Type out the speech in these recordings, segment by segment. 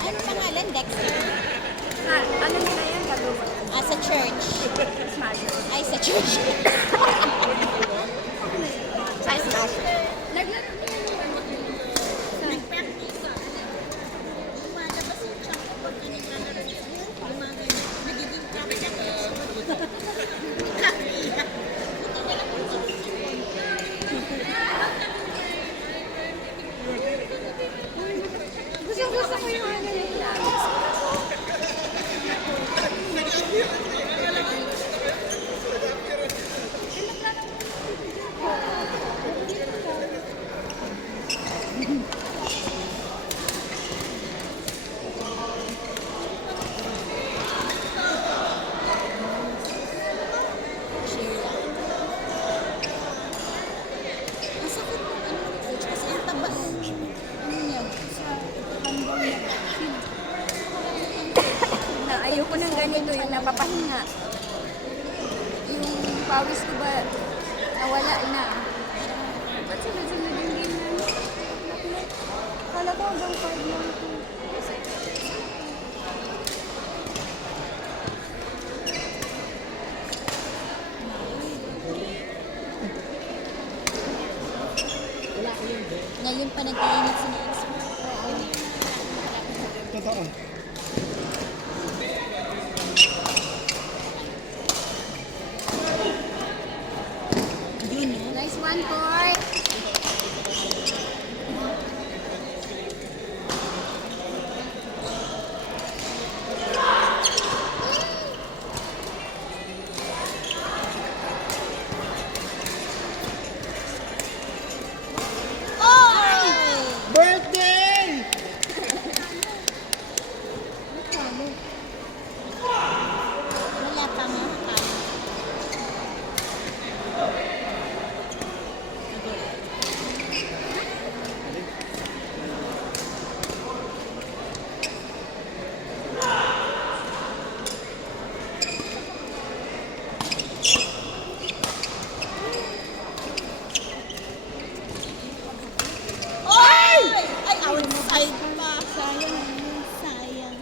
Ano pangalan? Dexter? Ano nila yan? Kaluma. Sa church. Smash. Ay, sa church. Sa Smash. Naglaro niya yung ano. Gusto ko yung ano yung Masakit po. Ano yung coach? Kasi ang taba. Ano niya? Sa hambang niya. na ayoko ng ganito yung napapahinga. Yung pawis ko ba nawala na. Ba't sunod-sunod yung game na? Kala ko hanggang 5 lang ito. Ngayon pa nag-iinit si Nex. Totoo. Yun, no? Nice one, Court. Birthday! Wala pa nga. Ay! Ay, outside pa. Sayang. Sayang.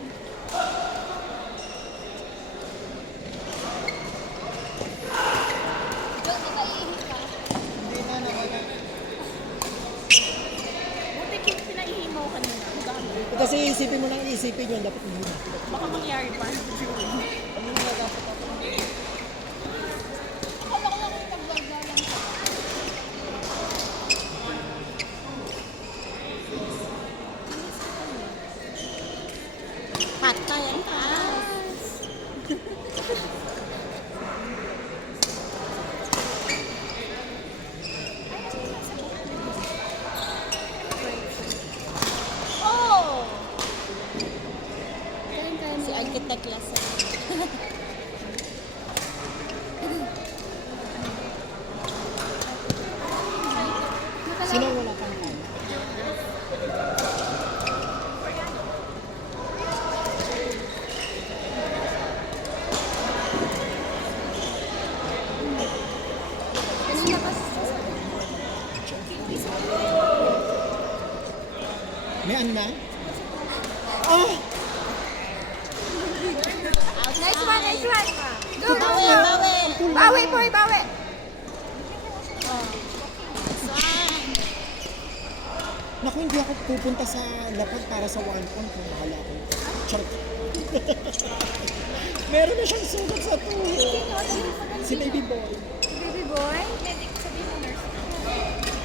Doon, nakaihip ka. Hindi na nawala. Buti pinaihimaw ka na. Kasi isipin mo lang isipin yun, dapat hindi na. Baka mangyari pa. Ano na dapat ako? Akala ko lang yung nagbagalang ka. Patay ang taas. Oh! Si Architect Lasa. Sino wala kang ano? Kanina pa May ano na? Oh! Nice one, nice one. Go, go, Bawi, go. bawi. Bawi, boy, bawi. Naku, hindi ako pupunta sa lapag para sa 1 point kung bahala ako. Charot. Meron na siyang sugat sa tuhod. Si baby boy. Baby boy.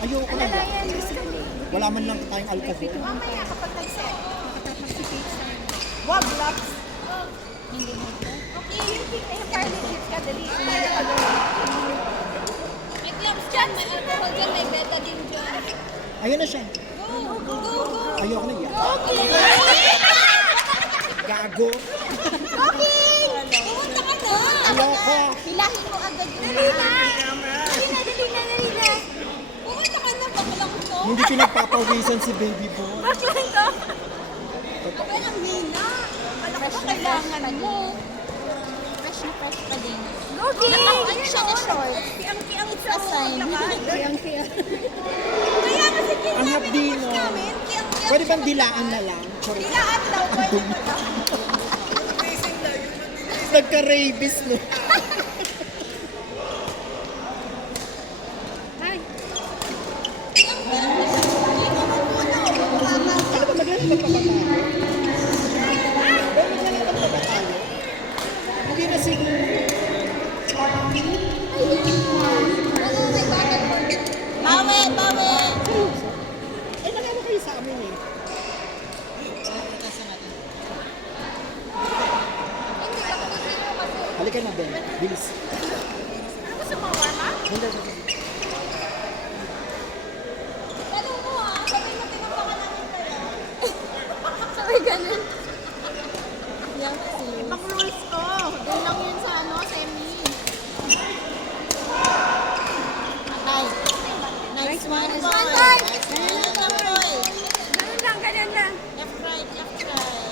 Ayoko Ano na. lang yan, Miss Kali? Wala man lang tayong alcohol. Mamaya kapag nag-set, makaka-participate sa Wag, Lux. Okay, yung pick na yung partnership ka, dali. May gloves dyan, may alcohol dyan, may betadine dyan. Ayun na siya. Go, go, go. Ayoko na yan. Okay. Gago. Okay. Pumunta ka na. Ayoko. Hilahin mo agad yun. Dali na. Dali na, dali na, dali na. Pumunta ka na, baklang to. Hindi pinagpapawisan si baby boy. Baklan to. Baka lang hina. Alam ko ba kailangan mo? Fresh na fresh pa din. Okay. Naka-fit siya na short. Ang It's a sign. Kaya kasi Ang hapdino. Pwede bang dilaan na lang? Sorry. Dilaan daw, pwede ba daw? Nagka-rabies, no? Ay, Ano ba magaling magpapatalo? Bakit magaling magpapatalo? Hindi na siguro. Bawi, bawi! Ay, nagano kayo sa amin eh. Halika na, Ben. Bilis. Gusto mo warm up? Hindi, hindi. Tanong mo ha, sabi mo tinambakan namin kayo. sabi ganun. Ibang rules ko. Doon lang yun sa ano, semi. Ay. Nice one, boy. one, boy. Nice one, boy. Ganun lang. Left, right, left, right.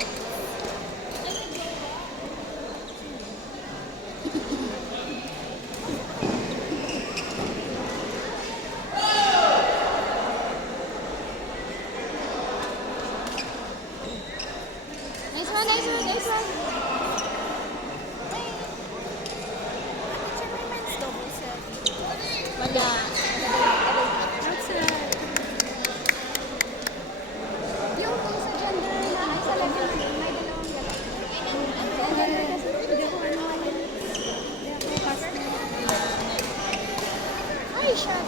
Nice one, nice one, nice one. Wala. Outside. Yung kung sa gender na, ay sa level na, may dalawang galaw. Gender kasi, hindi ako ano, hindi ako fast na. Ay, shot.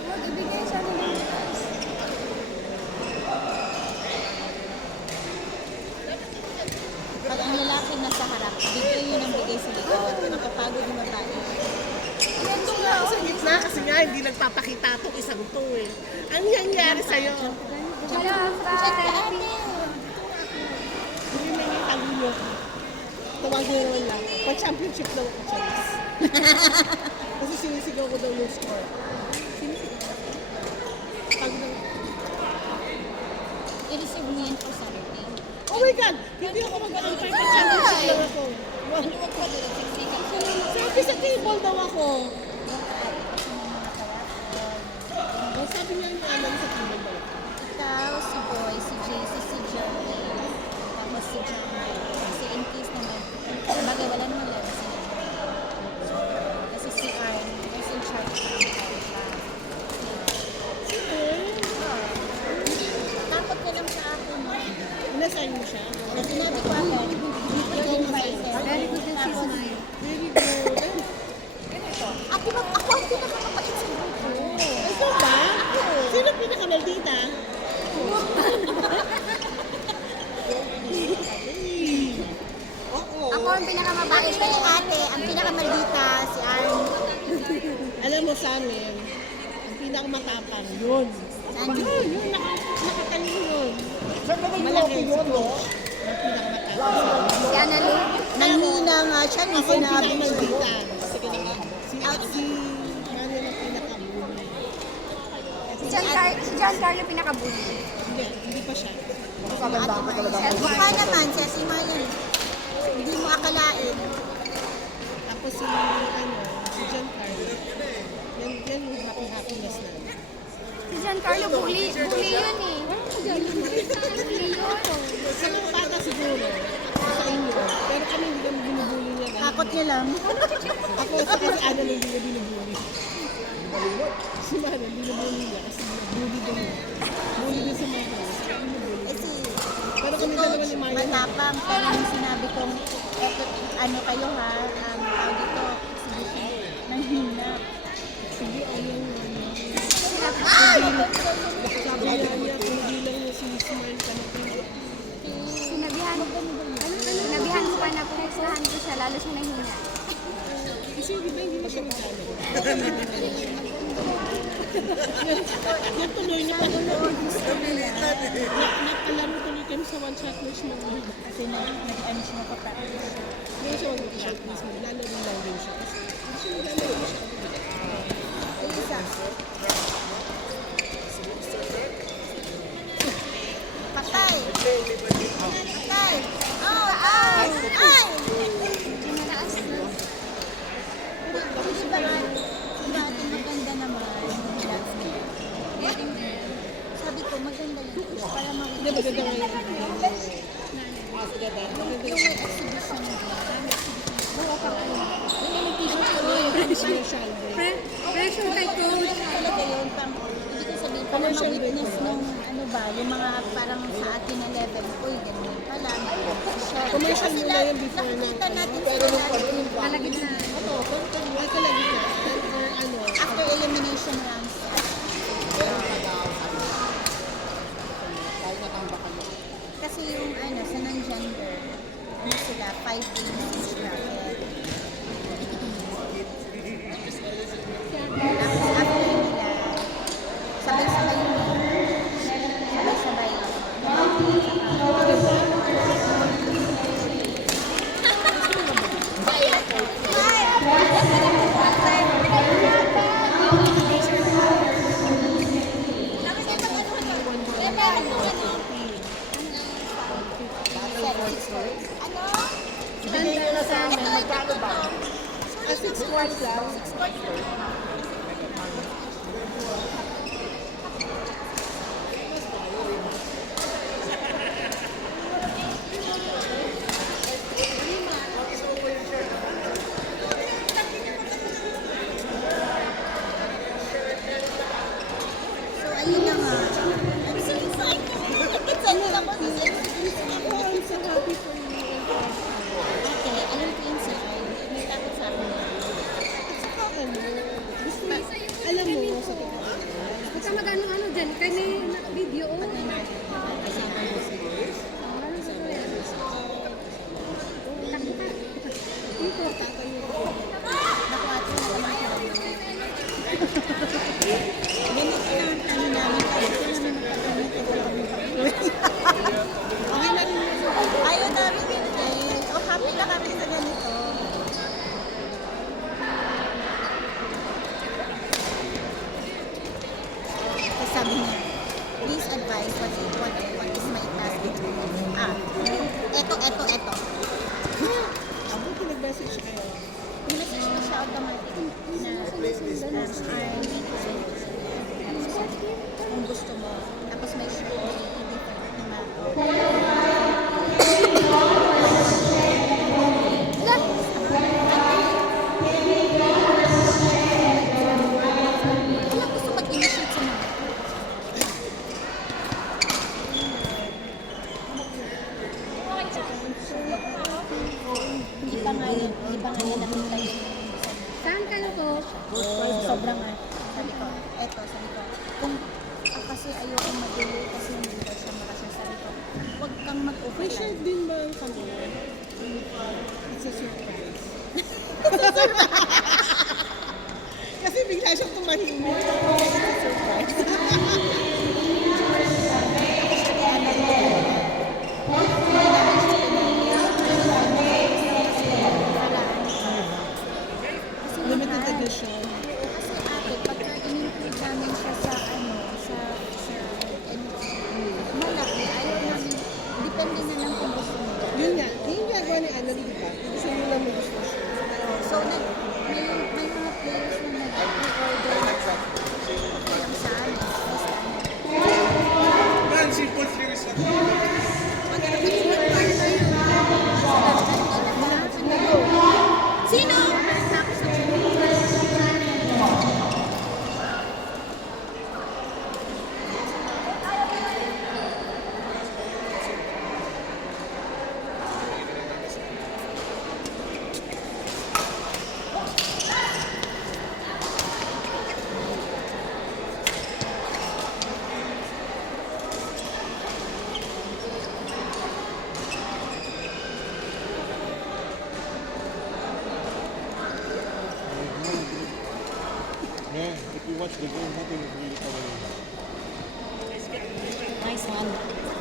Huwag ibigay sa amin ng guys. Pag ang lalaki nasa harap, bigay yun ang bigay sa likod. Nakapagod yung babae. Sa gitna kasi nga hindi nagpapakita itong isang to eh. Ano nangyari sa'yo? Hello, friend. Hindi may tagulo. Tawagin mo naman lang. Pag-championship daw ako siya. Kasi sinisigaw ko daw yung score. Tag daw. I-receive mo yan for Saturday. Oh my God! Hindi ako mag-antay. Pag-championship lang ako. Ano wag ko doon? Siksikan. Sabi sa table daw ako. Oh, sabi niya yung alam sa table daw. Ikaw, si Boy, si JC, si Jerry, tapos si John. Kasi in case naman, bagay wala naman lang si kasi si Arn, was in charge ng Takot ka lang sa akin. Inasign mo siya? Sinabi ko agad, yung advisor. Very good yung season na yun. Very good. Ako ang pinakamapait sa grupo. Ito ba? Sino pinakamaldita? Ako ang pinakamabait Bakit ba ni ate, ang pinakamaldita, si Arn? Alam mo sa amin, ang pinakamatapang yun. Sandy. Yun, nakatayo yun. Saan ka nag-loko yun, no? Ang pinakamatapang. Si Analu. Nanghina nga siya, ni Ako yung sinabi siya. pinakamaldita. Si Manuel ang pinakabuli. Si Giancarlo pinakabuli. Hindi pa siya. Mukha naman, siya si Mayan. Hindi mo akalain. Tapos si Giancarlo. Yan yung happiness na. Si Giancarlo bully yun eh. Bully yun. Sa mga bata siguro, sa inyo. Pero kami hindi kami binubuli niya. Takot niya lang. Ako sa kasi ano lang hindi na binubuli. Si Manuel, binubuli niya kasi bully din niya. Bully din sa mga class. Kaya binubuli. Kasi Pero kami dalawa ni Maya. matapang, pero yung sinabi kong, ano kayo ha, tawag dito, sige, nanghina. Sige, ayun yun. Ay! Sabi niya, kung hindi lang yung si Smile ka na Sinabihan ko pa na pinagsahan ko siya, lalo siya nahina. kasi di ba hindi na siya nagkano? Yan tuloy na napalaro tuloy kami sa one-shot match ng Kasi nag-ano siya mapapatay. hindi siya one-shot match. Lalaro lang din siya. Kasi hindi siya naglalaro siya. Elisa. Patay! Patay! Oh, ay! Ay! Diba, diba, maganda naman. Relax ka. ko, maganda yun. Para Hindi, maganda nga yung yung may exhibition din. Oo, parang yung t-shirt ko na yung commercial break. Pressure kay coach. talaga yun. Hindi ko sabihin, para ma-witness nung ano ba, yung mga parang sa atin na level, uy, ganun pala, may share. Commercial Kasi muna yun before na. nakikita natin sila lagi Kalagitnaan. Ano, kung kalagitnaan or ano. after elimination rounds. Kasi yung ano, sa non-gender, ano sila, 5 games each bracket. Tapos after nila, sabay-sabay yun. Sabay-sabay. Ano? Ibigay nyo na sa amin, magkano ba? 6 quarts lang. So, ayun na nga. I'm so excited. Excited ako sa Ako, I'm so happy for you. Okay, alam ko yun si Ay. May takot sa akin. Alam mo, sa Huwag ka mag-ano dyan. Kaya may video. Oh. Kasi ano sila. Ano sa to yan? Takita. Dito. Naku, ate, wala naman sila. Ganito lang ang ano namin. Kasi kami magkagamit. okay na rin yun. Ayaw namin yun eh. O, happy na kami sa ganito. Tapos sabi niya, please advise what is my task. Eto. Ako, pinag-message kayo. Message ko siya automatic na kung gusto mo. Tapos may different na wala gusto mag-initiate sa mga. Iba nga yan nakita yun. Saan ka na to? Sobrang sabi ko, sabi ko, kung kasi ayoko mag-delay kasi hindi daw siya makasya, sabi ko, huwag kang May mag-overtime. shirt din ba kami? It's a surprise. Kasi bigla siyang tumahimik. It's a surprise. Limited edition. Kasi ate, pagka in-include namin siya sa malaki, ayaw namin, depende na lang kung gusto mo. Yun nga. Yung ginagawa ni Anna, di ba? Gusto nyo lang mag-gusto siya. So, may mga players na nag-order lang sa amin. Man, simple series lang. Sino? Yeah, if you watch the game, nothing is really coming in. Nice one.